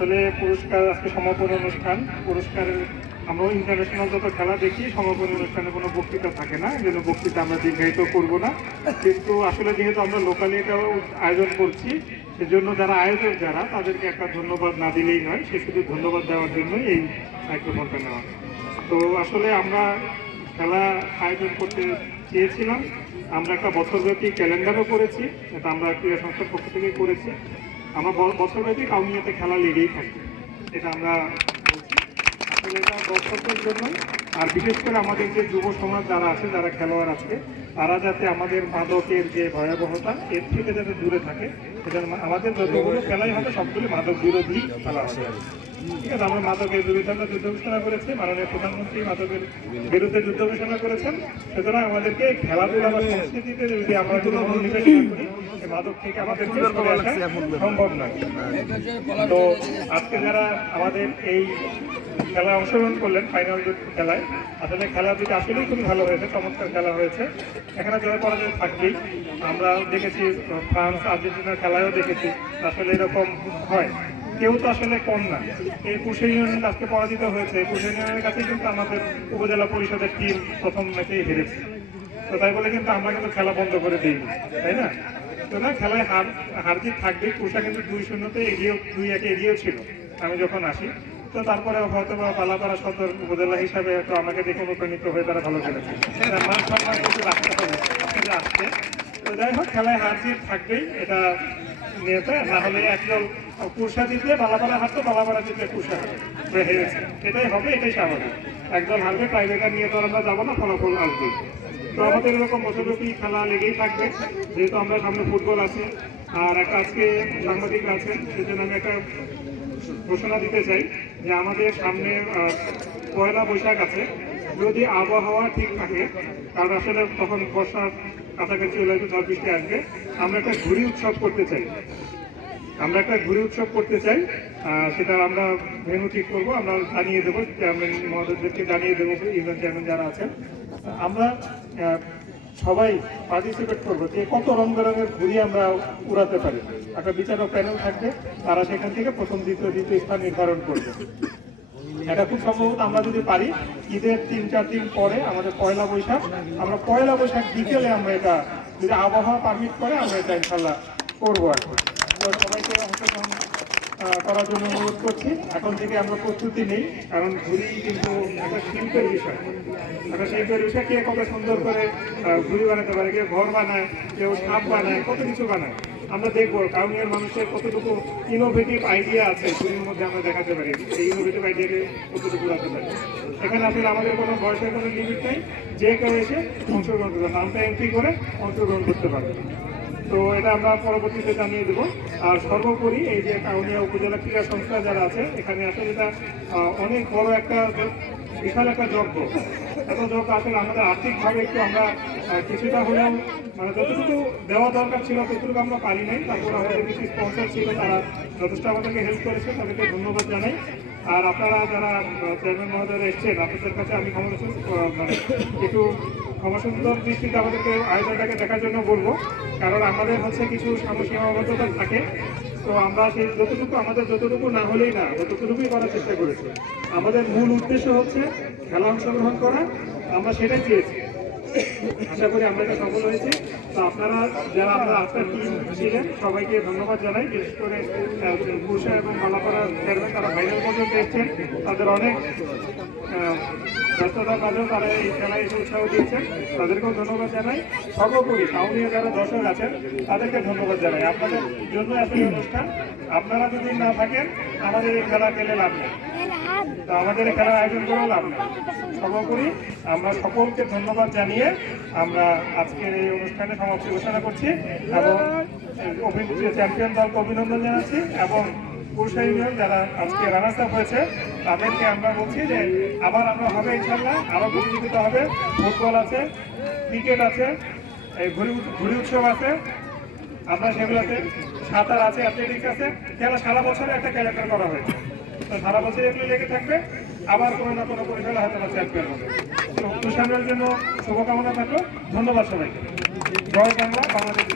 আসলে পুরস্কার আজকে সমাপনী অনুষ্ঠান পুরস্কারের আমরা ইন্টারন্যাশনাল যত খেলা দেখি সমাপনী অনুষ্ঠানে কোনো বক্তৃতা থাকে না, এই জন্য বক্তৃতা আমরা দীর্ঘায়িত করবো না। কিন্তু আসলে যেহেতু আমরা লোকালি এটাও আয়োজন করছি, সেজন্য যারা আয়োজক যারা তাদেরকে একটা ধন্যবাদ না দিলেই নয়, সে শুধু ধন্যবাদ দেওয়ার জন্যই এই মাইক্রোফোনটা নেওয়া। তো আসলে আমরা খেলা আয়োজন করতে চেয়েছিলাম, আমরা একটা বছরব্যাপী ক্যালেন্ডারও করেছি, এটা আমরা ক্রীড়া সংস্থার পক্ষ থেকে করেছি। আমরা বছরব্যাপী কাউনিয়াতে খেলা লেগেই থাকি, এটা আমরা বলছি। আসলে এটা দর্শকদের জন্য, আর বিশেষ করে আমাদের যে যুব সমাজ যারা আছে, যারা খেলোয়াড় আছে, তারা যাতে আমাদের মাদকের যে ভয়াবহতা এর থেকে যাতে দূরে থাকে, সেজন্য আমাদের যতগুলো খেলাই হবে সবগুলি মাদক বিরোধী খেলা হবে। ঠিক আছে, আমরা মাদকের বিরুদ্ধে আমরা যুদ্ধ ঘোষণা করেছি, মাননীয় প্রধানমন্ত্রী মাদকের বিরুদ্ধে যুদ্ধ ঘোষণা করেছেন। সুতরাং আমাদেরকে খেলাধুলা বা সংস্কৃতিতে যদি আমরা যদি মনোনিবেশ না করি, মাদক থেকে আমাদের সম্ভব নয়। তো আজকে যারা আমাদের এই খেলায় অংশগ্রহণ করলেন, ফাইনাল খেলায়, আসলে খেলা দুটো আসলেই খুবই ভালো হয়েছে, চমৎকার খেলা হয়েছে। এখানে জয় পরাজয় থাকবেই, আমরা দেখেছি ফ্রান্স আর্জেন্টিনার খেলায়ও দেখেছি, আসলে এরকম হয়, কেউ তো আসলে কম না। এই পুরুষ ইউনিয়ন আজকে পরাজিত হয়েছে, পুরুষ ইউনিয়নের কাছে কিন্তু আমাদের উপজেলা পরিষদের টিম প্রথম ম্যাচেই হেরেছে। তো তাই বলে কিন্তু আমরা কিন্তু খেলা বন্ধ করে দিইনি, তাই না? তো না, খেলায় হারজিত থাকবে। পুরুষরা কিন্তু 2-0 এগিয়েও 2-1 এগিয়েও ছিল আমি যখন আসি। তো তারপরে হয়তো বা পালাপাড়া সদর উপজেলা হিসাবে তো আমাকে দেখে অনুপ্রাণিত হয়ে তারা ভালো খেলেছে, মান সম্মান কিছু রাখতে হবে আসছে। তো যাই হোক, খেলায় হারজিত থাকবেই, এটা নিয়েতে না হলে একদল পুরুষা জিতলে বালাপাড়া হারতো, বালাপাড়া জিতলে পুরুষা হেরেছে, এটাই হবে, এটাই স্বাভাবিক। একদল হারবে, টাইব্রেকার নিয়ে তো আমরা যাবো না, ফলাফল আসবে। তো আমাদের এরকম বছরব্যাপী খেলা লেগেই থাকবে, যেহেতু আমরা সামনে ফুটবল আছে আর একটা আজকে সাংবাদিকরা আছেন, সেজন্য আমি একটা ঘোষণা দিতে চাই যে আমাদের সামনে পয়লা বৈশাখ আছে। যদি আবহাওয়া ঠিক থাকে, কারণ আসলে তখন বর্ষার কাছাকাছি হলে ঝড় বৃষ্টি আসবে, আমরা একটা ঘুড়ি উৎসব করতে চাই। সেটা আমরা ভেন্যু ঠিক করবো, আমরা জানিয়ে দেবো, চেয়ারম্যান মহোদয়দেরকে জানিয়ে দেবো, ইউনিয়ন চেয়ারম্যান যারা আছেন। আমরা সবাই পার্টিসিপেট করবো যে কত রং বেরঙের ঘুড়ি আমরা উড়াতে পারি। একটা বিচারক প্যানেল থাকবে, তারা সেখান থেকে প্রথম দ্বিতীয় স্থান নির্ধারণ করবে। এটা খুব সম্ভবত আমরা যদি পারি, ঈদের 3-4 দিন পরে আমাদের পয়লা বৈশাখ, আমরা পয়লা বৈশাখ বিকেলে আমরা এটা যদি আবহাওয়া পারমিট করে আমরা এটা ইনশাল্লাহ করবো। আর কি সবাইকে অংশগ্রহণ করার জন্য অনুরোধ করছি। এখন থেকে আমরা প্রস্তুতি নেই, কারণ ঘুড়ি কিন্তু একটা শিল্পের বিষয়। কে কত সুন্দর করে ঘুড়ি বানাতে পারে, কেউ ঘর বানায়, কেউ সাপ বানায়, কত কিছু বানায়। আমরা দেখবো কাউনিয়ার মানুষের কতটুকু ইনোভেটিভ আইডিয়া আছে ঘুড়ির মধ্যে, আমরা দেখাতে পারি এই ইনোভেটিভ আইডিয়াকে কতটুকু রাখতে পারি। এখানে আসলে আমাদের কোনো বয়সের কোনো লিমিট নেই, যে কেউ এসে অংশগ্রহণ করবে, নামটা এন্ট্রি করে অংশগ্রহণ করতে পারবে। তো এটা আমরা পরবর্তীতে জানিয়ে দেবো। আর সর্বোপরি এই যে কাউনিয়া উপজেলা ক্রীড়া সংস্থা যারা আছে, এখানে আসলে এটা অনেক বড় একটা বিশাল একটা যজ্ঞ। এত যজ্ঞ আসলে আমাদের আর্থিকভাবে একটু আমরা কিছুটা হলেও মানে যতটুকু দেওয়া দরকার ছিল ততটুকু আমরা পারি নাই। তারপর আমাদের কিছু স্পন্সর ছিল, তারা যথেষ্ট আমাদেরকে হেল্প করেছে, তাদেরকে ধন্যবাদ জানাই। আর আপনারা যারা চেয়ারম্যান মহোদয় এসছেন, আপনাদের কাছে আমি একটু ক্ষমাসুন্দর দৃষ্টিতে আমাদেরকে আয়োজনটাকে দেখার জন্য বলবো, কারণ আমাদের হচ্ছে কিছু সীমাবদ্ধতা থাকে। তো আমরা সেই আমাদের যতটুকু না হলেই না, ততটুকুই করার চেষ্টা করেছি। আমাদের মূল উদ্দেশ্য হচ্ছে খেলা অংশগ্রহণ করা, আমরা সেটাই চেয়েছি। আশা করি আমরা এটা সফল হয়েছি। তো আপনারা যারা আমরা আপনার টিম ছিলেন, সবাইকে ধন্যবাদ জানাই। বিশেষ করে পুরুষা এবং মালাপাড়ার চেয়ারম্যান, তারা ফাইনাল পর্যন্ত এসেছেন, তাদের অনেক ব্যস্ততার কাজেও তারা এই খেলায় এসে উৎসাহ দিয়েছেন, তাদেরকেও ধন্যবাদ জানাই। সর্বোপরি কাউনিয়া যারা দর্শক আছেন, তাদেরকে ধন্যবাদ জানাই। আপনাদের জন্য আসলে অনুষ্ঠান, আপনারা যদি না থাকেন আমাদের এই খেলা খেলে লাভ নেই, তো আমাদের এই খেলার আয়োজন করেও লাভ নেই। সর্বোপরি আমরা সকলকে ধন্যবাদ জানিয়ে আমরা আজকের এই অনুষ্ঠানে সমাপ্তি ঘোষণা করছি এবং চ্যাম্পিয়ন দলকে অভিনন্দন জানাচ্ছি। এবং পুরুষা ইউনিয়ন যারা আজকে রানার্স আপ হয়েছে, তাদেরকে আমরা বলছি যে আবার আমরা হবে ইনশাল্লাহ, আরও প্রতিযোগিতা হবে। ফুটবল আছে, ক্রিকেট আছে, এই ঘুড়ি উৎসব আছে, আমরা সেগুলোতে সাঁতার আছে, অ্যাথলেটিক্স আছে। খেলা সারা বছরে একটা ক্যালেন্ডার করা হয়েছে, তো সারা বছর এগুলো লেগে থাকবে। আবার কোনো না কোনো পরিচালনা হয়তো চ্যাম্পিয়ন হবে। তো অনুষ্ঠানের জন্য শুভকামনা থাকলো। ধন্যবাদ সবাইকে। জয় বাংলা, বাংলাদেশ।